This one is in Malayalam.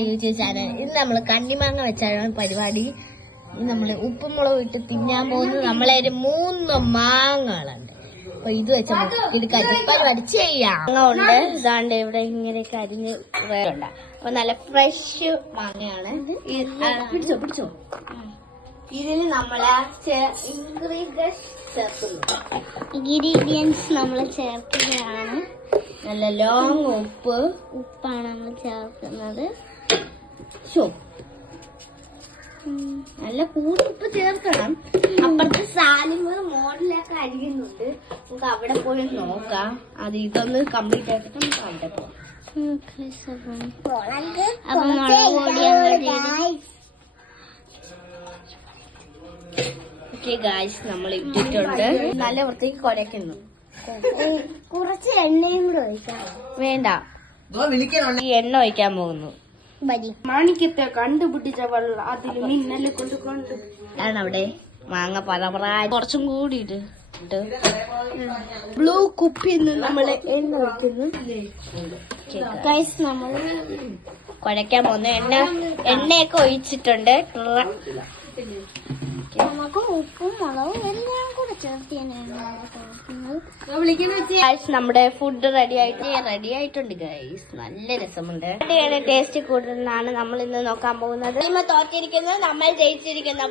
YouTube channel. ഇന്ന് നമ്മൾ കണ്ണിമാങ്ങ വെച്ചാണ് പരിപാടി. ഇന്ന് നമ്മള് ഉപ്പും മുളകും ഇട്ട് തിന്നാൻ പോകുന്നത്. നമ്മളെ 3 മാങ്ങകളുണ്ട്. അപ്പൊ ഇത് വെച്ച എടുക്കാൻ പരിപാടി ചെയ്യാം. മാങ്ങ ഉണ്ട്, ഇതാണ്ട് ഇവിടെ ഇങ്ങനെയൊക്കെ അരിഞ്ഞ് വേറുണ്ട്. അപ്പൊ നല്ല ഫ്രഷ് മാങ്ങയാണ്. പിടിച്ചോ ഇതിന് നമ്മളെ ഇൻഗ്രീഡിയൻസ് നമ്മൾ ചേർക്കുകയാണ്. നല്ല ലോങ് ഉപ്പാണ് നമ്മൾ ചേർക്കുന്നത്. നല്ല ഉപ്പ് ചേർക്കണം. അപ്പുറത്ത് സാലിമ് മോഡലൊക്കെ അരിയുന്നുണ്ട്. നമുക്ക് അവിടെ പോയി നോക്കാം. അത് ഇതൊന്ന് കംപ്ലീറ്റ് ആക്കിട്ട് നമുക്ക് അവിടെ പോകാം. ഓക്കെ ഗായ്സ്, നമ്മൾ ഇട്ടിട്ടുണ്ട്. നല്ല വൃത്തിക്ക് കുഴക്കുന്നു. കുറച്ച് എണ്ണയും കൂടെ ഒഴിക്കാം. വേണ്ട, ഈ എണ്ണ ഒഴിക്കാൻ പോകുന്നു. മാണിക്യത്തെ കണ്ടുപിടിച്ചവൾ അതിൽ മിന്നല് കൊണ്ട് ആണ് അവിടെ മാങ്ങ പറ കുറച്ചും കൂടി ഇട്ട് ബ്ലൂ കുപ്പിന്ന് നമ്മള് എണ്ണ ഒഴിക്കുന്നു. നമ്മൾ കുഴക്കാൻ പോകുന്നു. എണ്ണയൊക്കെ ഒഴിച്ചിട്ടുണ്ട്. നമുക്ക് ഉപ്പും മുളകും എല്ലാം കൂടെ ചേർത്തിയാണ് നമ്മുടെ ഫുഡ് റെഡി ആയിട്ടുണ്ട് ഗൈസ്. നല്ല രസമുണ്ട്. ടേസ്റ്റ് കൂടുതലാണ് നമ്മൾ ഇന്ന് നോക്കാൻ പോകുന്നത്. തോറ്റിരിക്കുന്നത്, നമ്മൾ ജയിച്ചിരിക്കുന്നത്.